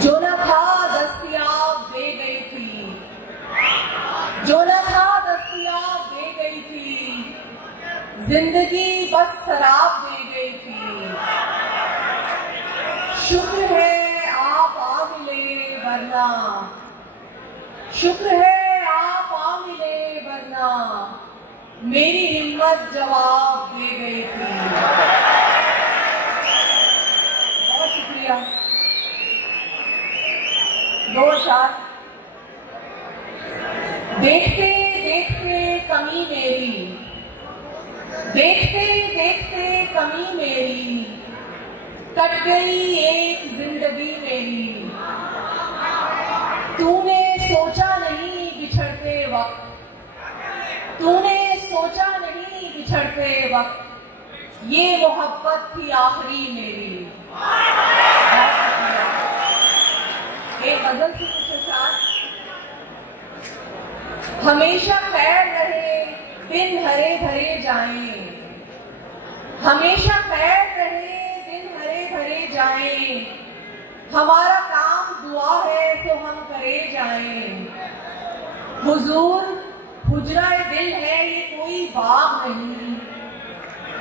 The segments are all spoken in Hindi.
जो न था दस्तयाब दे गई थी, जो न था दस्तयाब दे गई थी, जिंदगी बस शराब दे गई थी। शुक्र है आप आ मिले वरना, शुक्र है आप आ मिले वरना मेरी हिम्मत जवाब दे गई थी। बहुत शुक्रिया। दो अशार। देखते देखते कमी मेरी, देखते देखते कमी मेरी, कट गई एक जिंदगी मेरी। तूने सोचा नहीं बिछड़ते वक्त, तूने सोचा नहीं बिछड़ते वक्त, ये मोहब्बत थी आखिरी मेरी। एक गजल से कुछ अशार। हमेशा खैर रहे दिन हरे भरे जाएं, हमेशा खैर रहे दिन हरे भरे जाएं, हमारा काम दुआ है सो हम करे जाएं। हुजूर हुजराए दिल है ये कोई बाग नहीं,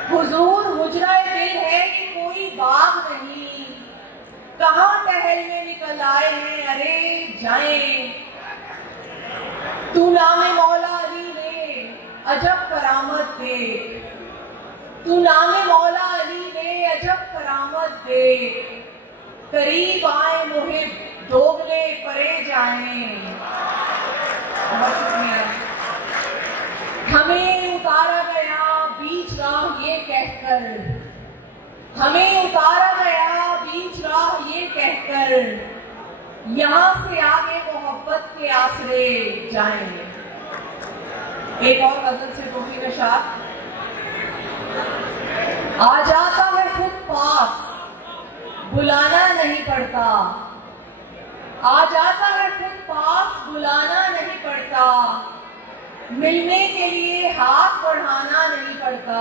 हुजूर हुजराए दिल है ये कोई बाग नहीं, कहाँ टहलने निकल आए हैं अरे जाएं। तू नामे मौला अली ने अजब करामत देख, तू नामे मौला अली ने अजब करामत देख, करीब आए मुहिब दोगले परे जाएं। बहुत शुक्रिया। हमें उतारा गया बीच राह ये कहकर, हमें उतारा गया बीच राह ये कहकर, यहां से आगे मोहब्बत के आसरे जाएंगे। एक और गजल से दो तीन अशार। आ जाता है खुद पास बुलाना नहीं पड़ता, आ जाता है खुद पास बुलाना नहीं पड़ता, मिलने के लिए हाथ बढ़ाना नहीं पड़ता।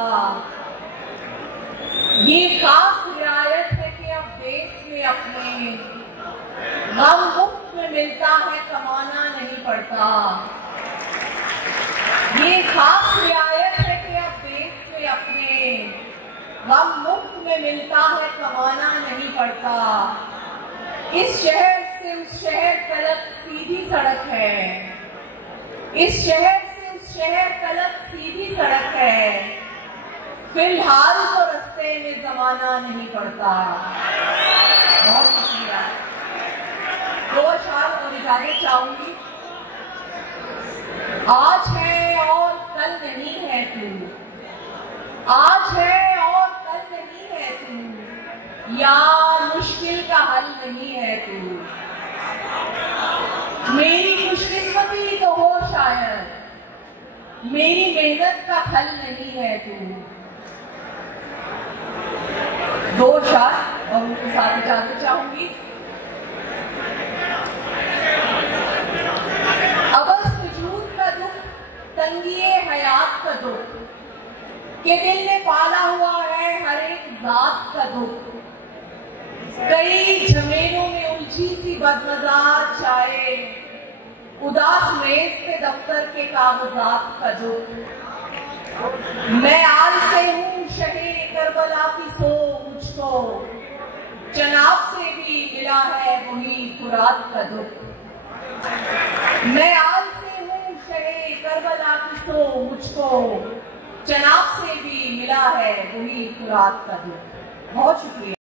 ये खास रियायत है कि अब देश में अपने गम मुफ्त में मिलता है कमाना नहीं पड़ता। ये खास रियायत है कि अब देश में अपने गम मुफ्त में मिलता है कमाना नहीं पड़ता। इस शहर से उस शहर तलक सीधी सड़क है, इस शहर से उस शहर तलक सीधी सड़क है, फिलहाल तो रास्ते में जमाना नहीं पड़ता। बहुत शुक्रिया। दो अशार और इजाजत चाहूंगी। आज है और कल नहीं है तू, आज है और कल नहीं है तू, यार मुश्किल का हल नहीं है तू। मेरी खुशकिस्मती तो हो शायद, मेरी मेहनत का फल नहीं है तू। दो अशार और उनके साथ इजाजत चाहूंगी। अबस वजूद का दुख, तंगिए हयात का दुख, के दिल ने पाला हुआ है हर एक जात का दुख। कई झमेलों में उलझी सी बदमज़ाज चाहे, उदास मेज पे दफ्तर के कागजात का दुख। मैं आल से हूँ शहे करबला की सो, मुझको जनाब से भी मिला है वही फुरात का दुख। मैं आल से हूँ शहे करबला की सो, मुझको जनाब से भी मिला है वही फुरात का दुख। बहुत शुक्रिया।